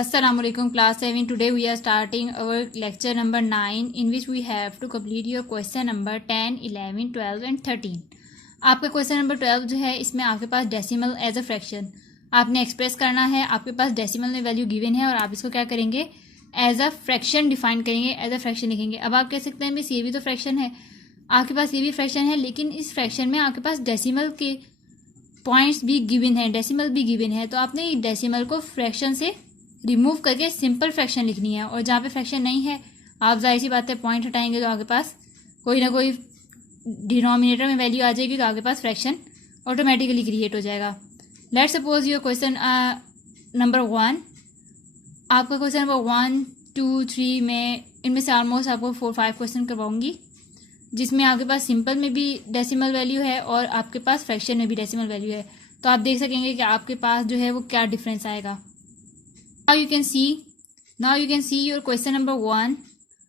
Assalamualaikum class 7. Today we are starting our lecture number 9 in which we have to complete your question number 10, 11, 12 and 13. आपका question number 12 जो है इसमें आपके पास decimal as a fraction आपने express करना है। आपके पास डेसिमल में वैल्यू गिवन है और आप इसको क्या करेंगे एज अ फ्रैक्शन डिफाइन करेंगे, एज अ फ्रैक्शन लिखेंगे। अब आप कह सकते हैं मिस ये भी तो फ्रैक्शन है, आपके पास ये भी फ्रैक्शन है, लेकिन इस फ्रैक्शन में आपके पास डेसिमल के पॉइंट्स भी गिवन है, डेसिमल भी गिवन है, तो आपने डेसिमल को फ्रैक्शन से रिमूव करके सिंपल फ्रैक्शन लिखनी है। और जहाँ पे फ्रैक्शन नहीं है आप जाहिर सी बात है पॉइंट हटाएंगे तो आपके पास कोई ना कोई डिनोमिनेटर में वैल्यू आ जाएगी, तो आपके पास फ्रैक्शन ऑटोमेटिकली क्रिएट हो जाएगा। Let's suppose your question number 1। आपका क्वेश्चन नंबर 1, 2, 3 में इनमें से ऑलमोस्ट आपको 4-5 क्वेश्चन करवाऊंगी, जिसमें आपके पास सिंपल में भी डेसिमल वैल्यू है और आपके पास फ्रैक्शन में भी डेसिमल वैल्यू है। तो आप देख सकेंगे कि आपके पास जो है वो क्या डिफरेंस आएगा। Now you can see your question number 1।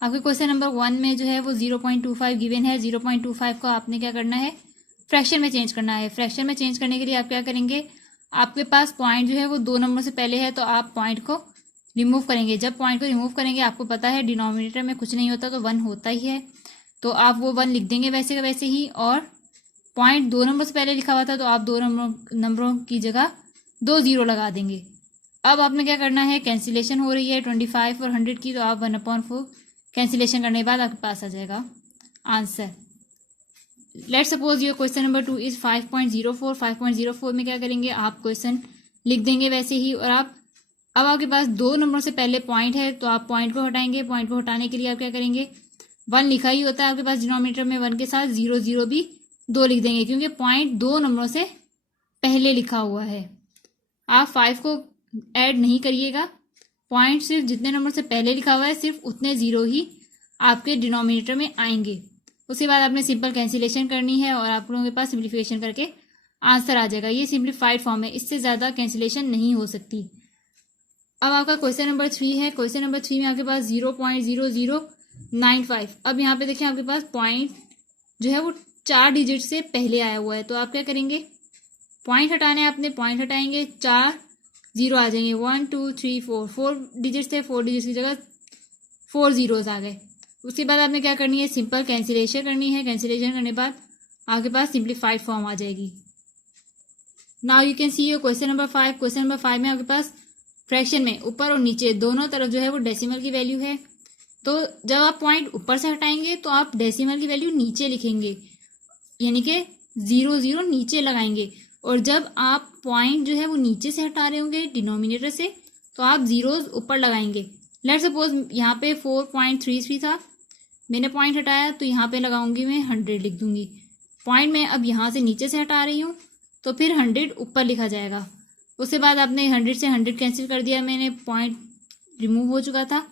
आपके क्वेश्चन नंबर 1 में जो है वो 0.25 गिवन है। 0.25 को आपने क्या करना है फ्रैक्शन में चेंज करना है। फ्रैक्शन में चेंज करने के लिए आप क्या करेंगे, आपके पास पॉइंट जो है वो 2 नंबर से पहले है तो आप पॉइंट को रिमूव करेंगे। जब पॉइंट को रिमूव करेंगे आपको पता है डिनोमिनेटर में कुछ नहीं होता तो 1 होता ही है, तो आप वो 1 लिख देंगे वैसे का वैसे ही। और पॉइंट 2 नंबर से पहले लिखा हुआ था तो आप 2 नंबरों की जगह 2 0 लगा देंगे। अब आपने क्या करना है, कैंसिलेशन हो रही है 25 और 100 की, तो आप 1/4 कैंसिलेशन करने के बाद आपके पास आ जाएगा answer. Let's suppose your question number 2 is 5.04। 5.04 में क्या करेंगे, आप क्वेश्चन लिख देंगे वैसे ही। और अब आपके पास 2 नंबर से पहले पॉइंट है तो आप पॉइंट को हटाएंगे। पॉइंट को हटाने के लिए आप क्या करेंगे, 1 लिखा ही होता है आपके पास डिनोमिनेटर में, 1 के साथ 0 0 भी 2 लिख देंगे, क्योंकि पॉइंट 2 नंबरों से पहले लिखा हुआ है। आप 5 को ऐड नहीं करिएगा, पॉइंट सिर्फ जितने नंबर से पहले लिखा हुआ है सिर्फ उतने 0 ही आपके डिनोमिनेटर में आएंगे। उसके बाद आपने सिंपल कैंसिलेशन करनी है और आप लोगों के पास सिंप्लीफिकेशन करके आंसर आ जाएगा। ये सिंप्लीफाइड फॉर्म है, इससे ज़्यादा कैंसिलेशन नहीं हो सकती। अब आपका क्वेश्चन नंबर 3 है। क्वेश्चन नंबर 3 में आपके पास 0.0095। अब यहाँ पे देखिए आपके पास पॉइंट जो है वो 4 डिजिट से पहले आया हुआ है, तो आप क्या करेंगे, पॉइंट हटाने आपने पॉइंट हटाएंगे, 4 0 आ जाएंगे, 1 2 3 4 4 डिजिट्स थे, 4 डिजिट्स की जगह 4 zeros आ गए। उसके बाद आपने क्या करनी है, सिंपल कैंसिलेशन करनी है। कैंसिलेशन करने के बाद आपके पास सिंप्लीफाइड फॉर्म आ जाएगी। Now you can see your question number 5। Question number 5 में आपके पास फ्रैक्शन में ऊपर और नीचे दोनों तरफ जो है वो डेसिमल की वैल्यू है, तो जब आप पॉइंट ऊपर से हटाएंगे तो आप डेसिमल की वैल्यू नीचे लिखेंगे, यानी कि 0 0 नीचे लगाएंगे। और जब आप पॉइंट जो है वो नीचे से हटा रहे होंगे डिनोमिनेटर से तो आप जीरोस ऊपर लगाएंगे। लेट्स सपोज यहाँ पे 4.33 था, मैंने पॉइंट हटाया तो यहाँ पे लगाऊंगी मैं 100 लिख दूंगी। पॉइंट में अब यहाँ से नीचे से हटा रही हूँ तो फिर 100 ऊपर लिखा जाएगा। उसके बाद आपने 100 से 100 कैंसिल कर दिया, मैंने पॉइंट रिमूव हो चुका था।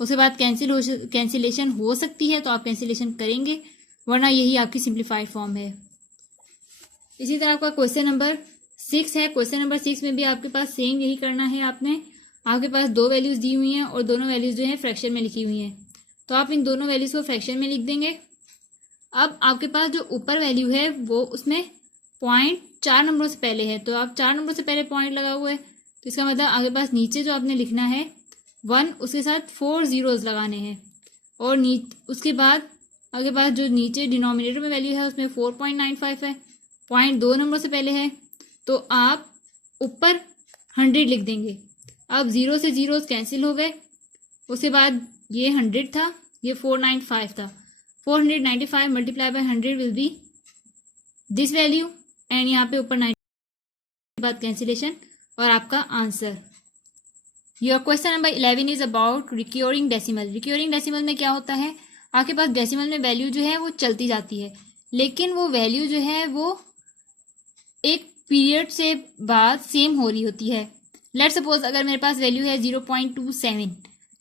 उसके बाद कैंसिलेशन हो सकती है तो आप कैंसिलेशन करेंगे, वरना यही आपकी सिंप्लीफाइड फॉर्म है। इसी तरह आपका क्वेश्चन नंबर 6 है। क्वेश्चन नंबर 6 में भी आपके पास सेम यही करना है। आपके पास 2 वैल्यूज दी हुई हैं और दोनों वैल्यूज जो है फ्रैक्शन में लिखी हुई हैं, तो आप इन दोनों वैल्यूज को फ्रैक्शन में लिख देंगे। अब आपके पास जो ऊपर वैल्यू है वो उसमें पॉइंट 4 नंबरों से पहले है, तो आप 4 नंबरों से पहले पॉइंट लगा हुआ है, तो इसका मतलब आपके पास नीचे जो आपने लिखना है 1, उसके साथ 4 zeros लगाने हैं। और उसके बाद आपके पास जो नीचे डिनोमिनेटर में वैल्यू है उसमें 4.95 है, पॉइंट 2 नंबर से पहले है, तो आप ऊपर 100 लिख देंगे। अब 0 से 0 कैंसिल हो गए। उसके बाद ये 100 था, ये 495 था, 495 multiply by 100 will be this value, and यहाँ पे ऊपर 90 के बाद कैंसिलेशन और आपका answer. Your question number 11 is about recurring decimal. Recurring decimal में क्या होता है, आपके पास डेसिमल में वैल्यू जो है वो चलती जाती है, लेकिन वो वैल्यू जो है वो एक पीरियड से बाद सेम हो रही होती है। लेट्स सपोज अगर मेरे पास वैल्यू है 0.27,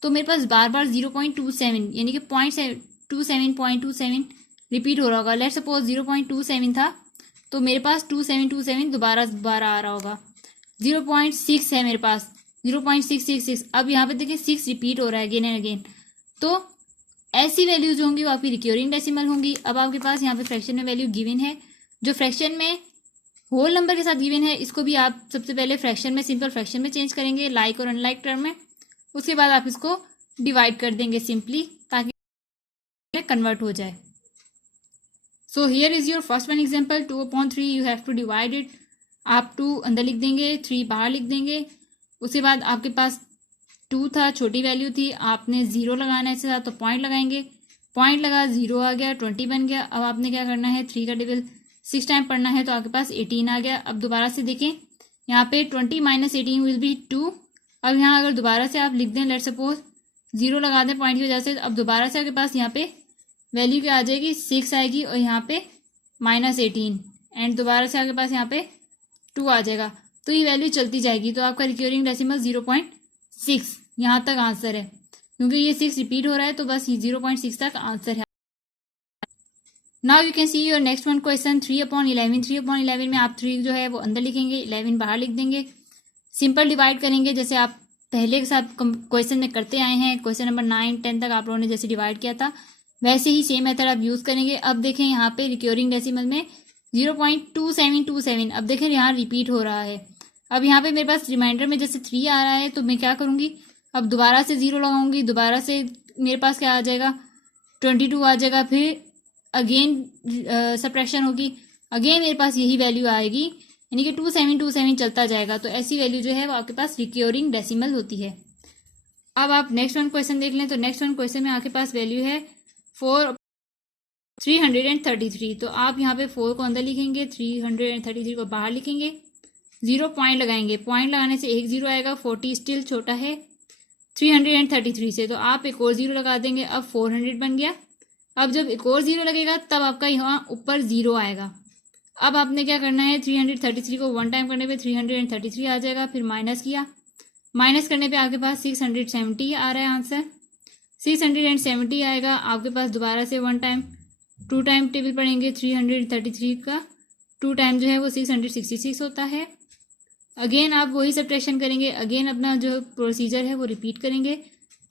तो मेरे पास बार बार 0.27 यानी कि 0.27 रिपीट हो रहा होगा। लेट्स सपोज 0.27 था तो मेरे पास 2727 दोबारा आ रहा होगा। 0.6 है मेरे पास, 0.666, अब यहाँ पे देखिए 6 रिपीट हो रहा है अगेन एंड अगेन, तो ऐसी वैल्यूज होंगी वो आपकी रिक्योरिंग डेसिमल होंगी। अब आपके पास यहाँ पे फ्रैक्शन में वैल्यू गिवन है, जो फ्रैक्शन में होल नंबर के साथ गिवन है इसको भी आप सबसे पहले फ्रैक्शन में, सिंपल फ्रैक्शन में चेंज करेंगे, लाइक और अनलाइक टर्म में। उसके बाद आप इसको डिवाइड कर देंगे सिंपली, ताकि कन्वर्ट हो जाए। So here is your first one example, 2/3 you have to divide it. आप 2 अंदर लिख देंगे, 3 बाहर लिख देंगे। उसके बाद आपके पास 2 था, छोटी वैल्यू थी, आपने 0 लगाना है इसके साथ, तो पॉइंट लगाएंगे, पॉइंट लगा, 0 आ गया, 20 बन गया। अब आपने क्या करना है, 3 का टेबल 6 टाइम पढ़ना है, तो आपके पास 18 आ गया। अब दोबारा से देखें, यहाँ पे 20 - 18 विल बी 2। अब यहाँ अगर दोबारा से आप लिख दें, लेट सपोज 0 लगा दें पॉइंट की वजह से, अब दोबारा से आपके पास यहाँ पे वैल्यू क्या आ जाएगी, 6 आएगी, और यहाँ पे -18, एंड दोबारा से आपके पास यहाँ पे 2 आ जाएगा। तो ये वैल्यू चलती जाएगी। तो आपका रिक्योरिंग डेसिमल 0.6 यहाँ तक आंसर है, क्योंकि ये 6 रिपीट हो रहा है, तो बस 0.6 तक आंसर है। Now you can see your next one question, 3/11। 3/11 में आप 3 जो है वो अंदर लिखेंगे, 11 बाहर लिख देंगे। सिंपल डिवाइड करेंगे, जैसे आप पहले के साथ क्वेश्चन में करते आए हैं, क्वेश्चन नंबर 9, 10 तक आप लोगों ने जैसे डिवाइड किया था, वैसे ही सेम मेथड आप यूज करेंगे। अब देखें यहाँ पे रिक्योरिंग डेसिमल में 0.2727, अब देखें यहाँ रिपीट हो रहा है। अब यहाँ पे मेरे पास रिमाइंडर में जैसे 3 आ रहा है, तो मैं क्या करूँगी, अब दोबारा से 0 लगाऊंगी, दोबारा से मेरे पास क्या आ जाएगा, 22 आ जाएगा। फिर अगेन सब्ट्रैक्शन होगी, अगेन मेरे पास यही वैल्यू आएगी, यानी कि 2727 चलता जाएगा। तो ऐसी वैल्यू जो है वो आपके पास रिक्योरिंग डेसिमल होती है। अब आप नेक्स्ट वन क्वेश्चन देख लें, तो नेक्स्ट वन क्वेश्चन में आपके पास वैल्यू है 333। तो आप यहाँ पे 4 को अंदर लिखेंगे, 333 को बाहर लिखेंगे, 0 पॉइंट लगाएंगे, पॉइंट लगाने से 1 0 आएगा, 40 स्टिल छोटा है 333 से, तो आप एक और 0 लगा देंगे। अब 400 बन गया। अब जब एक और 0 लगेगा तब आपका यहाँ ऊपर 0 आएगा। अब आपने क्या करना है, 333 को 1 टाइम करने पे 333 आ जाएगा, फिर माइनस किया, माइनस करने पे आपके पास 670 आ रहा है आंसर, 670 आएगा। आपके पास दोबारा से 1 टाइम 2 टाइम टेबल पढ़ेंगे, 333 का 2 टाइम जो है वो 666 होता है। अगेन आप वही सब्ट्रैक्शन करेंगे, अगेन अपना जो प्रोसीजर है वो रिपीट करेंगे,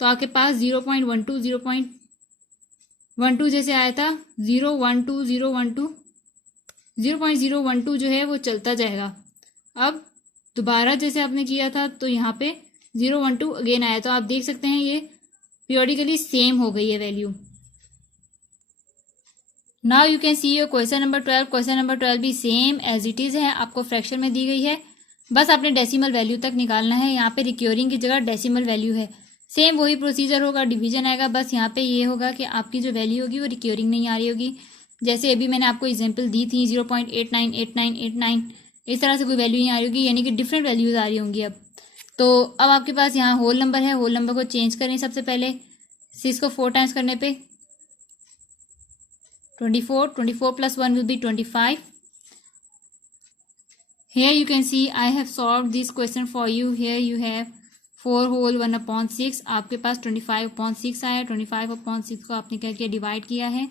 तो आपके पास 0.12 जैसे आया था, 0.012 जो है वो चलता जाएगा। अब दोबारा जैसे आपने किया था, तो यहाँ पे 012 अगेन आया, तो आप देख सकते हैं ये पीरियोडिकली सेम हो गई है value. Now you can see your question number 12। Question number 12 भी सेम एज इट इज है, आपको फ्रैक्शन में दी गई है, बस आपने डेसिमल वैल्यू तक निकालना है। यहाँ पे रिक्योरिंग की जगह डेसिमल वैल्यू है, सेम वही प्रोसीजर होगा, डिवीजन आएगा, बस यहाँ पे ये होगा कि आपकी जो वैल्यू होगी वो रिक्योरिंग नहीं आ रही होगी। जैसे अभी मैंने आपको एग्जांपल दी थी 0.898989, इस तरह से कोई वैल्यू नहीं आ रही होगी, यानी कि डिफरेंट वैल्यूज आ रही होंगी। अब आपके पास यहाँ होल नंबर है, होल नंबर को चेंज करें। सबसे पहले 6 को 4 टाइम्स करने पे 24 + 1 will be 25. Here you can see I have solved this question for you. Here you have 4 whole 1/6, आपके पास 25/6 आया। 25/6 को आपने क्या किया, डिवाइड किया है।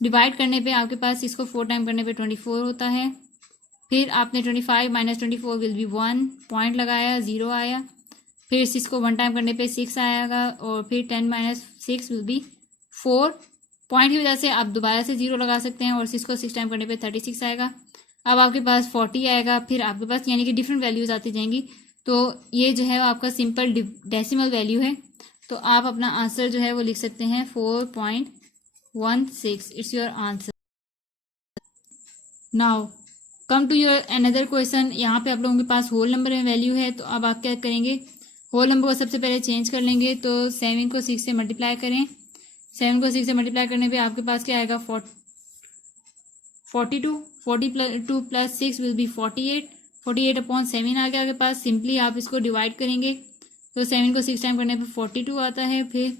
डिवाइड करने पे आपके पास 6 को 4 टाइम करने पे 24 होता है। फिर आपने 25 - 24 विल बी 1, पॉइंट लगाया, 0 आया। फिर 6 को 1 टाइम करने पे 6 आएगा, और फिर 10 - 6 विल बी 4, पॉइंट की वजह से आप दोबारा से 0 लगा सकते हैं, और 6 को 6 टाइम करने पे 36 आएगा। अब आपके पास 40 आएगा, फिर आपके पास यानी कि डिफरेंट वैल्यूज आती जाएंगी। तो ये जो है आपका सिंपल डेसिमल वैल्यू है, तो आप अपना आंसर जो है वो लिख सकते हैं 4.16। It's your answer. Now come to your another question. यहाँ पे आप लोगों के पास होल नंबर में वैल्यू है, तो अब आप क्या करेंगे, होल नंबर को सबसे पहले चेंज कर लेंगे। तो 7 को 6 से मल्टीप्लाई करें, 7 को 6 से मल्टीप्लाई करने पे आपके पास क्या आएगा, 42 + 6 विल बी 48, 48/7 आ गया आपके पास। सिंपली आप इसको डिवाइड करेंगे, तो 7 को 6 टाइम करने पे 42 आता है। फिर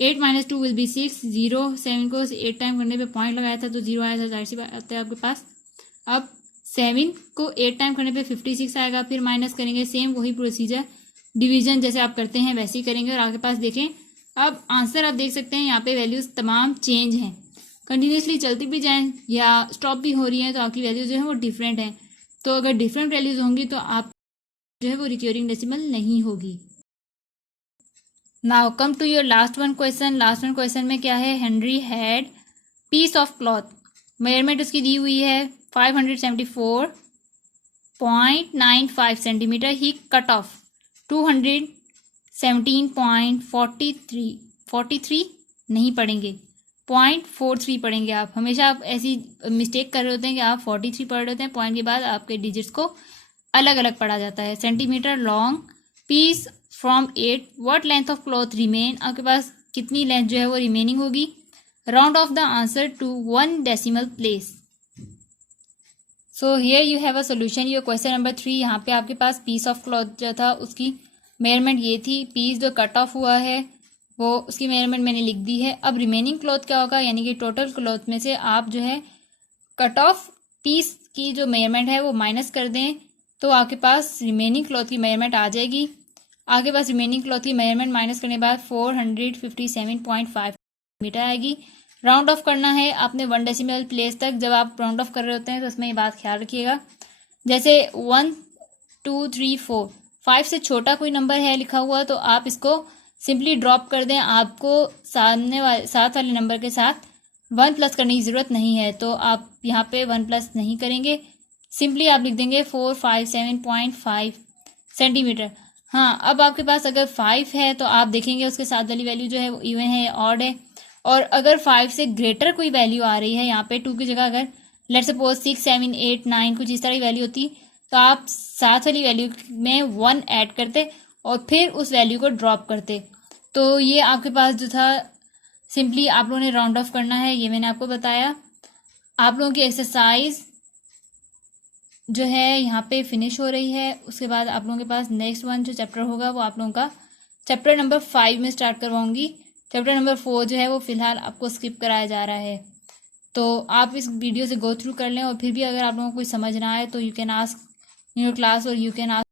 8 - 2 विल बी 6, 0, 7 को 8 टाइम करने पे पॉइंट लगाया था तो 0 आया था, जाहिर सी बात आता है आपके पास। अब 7 को 8 टाइम करने पे 56 आएगा, फिर माइनस करेंगे, सेम वही प्रोसीजर, डिवीजन जैसे आप करते हैं वैसे ही करेंगे। और आपके पास देखें, अब आंसर आप देख सकते हैं, यहाँ पे वैल्यूज तमाम चेंज हैं, कंटिन्यूसली चलती भी जाएं या स्टॉप भी हो रही हैं, तो आपकी वैल्यूज जो है वो डिफरेंट हैं। तो अगर डिफरेंट वैल्यूज होंगी तो आप जो है वो रिक्योरिंग डेसिमल नहीं होगी। Now come to your last one question. Last one question में क्या है, Henry had piece of cloth, measurement उसकी दी हुई है 574.95 सेंटीमीटर, ही कट ऑफ 200 17.43 नहीं पढ़ेंगे, 0.43 पढ़ेंगे आप। हमेशा आप ऐसी मिस्टेक कर रहे होते हैं कि आप 43 पढ़ रहे होते हैं, पॉइंट के बाद आपके डिजिट्स को अलग अलग पढ़ा जाता है। Centimetre long, piece from 8, what length of cloth remain, आपके पास कितनी लेंथ जो है वो रिमेनिंग होगी। Round off the answer to 1 decimal place. So here you have a solution your question number 3। यहाँ पे आपके पास पीस ऑफ क्लॉथ जो था उसकी मेजरमेंट ये थी, पीस जो कट ऑफ हुआ है वो उसकी मेजरमेंट मैंने लिख दी है। अब रिमेनिंग क्लॉथ क्या होगा, यानी कि टोटल क्लॉथ में से आप जो है कट ऑफ पीस की जो मेजरमेंट है वो माइनस कर दें, तो आपके पास रिमेनिंग क्लॉथ की मेजरमेंट आ जाएगी। आपके पास रिमेनिंग क्लॉथ की मेजरमेंट माइनस करने के बाद 457.5 मीटर आएगी। राउंड ऑफ करना है आपने 1 डेसिमल प्लेस तक। जब आप राउंड ऑफ कर रहे होते हैं तो उसमें ये बात ख्याल रखिएगा, जैसे 1 2 3 4 5 से छोटा कोई नंबर है लिखा हुआ तो आप इसको सिंपली ड्रॉप कर दें। आपको साथ वाले नंबर के साथ 1 प्लस करने की ज़रूरत नहीं है, तो आप यहाँ पे 1 प्लस नहीं करेंगे, सिंपली आप लिख देंगे 457.5 सेंटीमीटर। हाँ, अब आपके पास अगर 5 है तो आप देखेंगे उसके साथ वाली वैल्यू जो है वो इवन है या ऑड है, और अगर 5 से ग्रेटर कोई वैल्यू आ रही है, यहाँ पे 2 की जगह अगर लेट सपोज 6 7 8 9 कुछ इस तरह की वैल्यू होती तो आप साथ वाली वैल्यू में 1 ऐड करते और फिर उस वैल्यू को ड्रॉप करते। तो ये आपके पास जो था सिंपली आप लोगों ने राउंड ऑफ करना है, ये मैंने आपको बताया। आप लोगों की एक्सरसाइज जो है यहाँ पे फिनिश हो रही है। उसके बाद आप लोगों के पास नेक्स्ट वन जो चैप्टर होगा वो आप लोगों का चैप्टर नंबर 5 में स्टार्ट करवाऊंगी। चैप्टर नंबर 4 जो है वो फिलहाल आपको स्किप कराया जा रहा है, तो आप इस वीडियो से गो थ्रू कर लें, और फिर भी अगर आप लोगों को कोई समझ ना आए तो you can ask in your class और यू कैन आस्क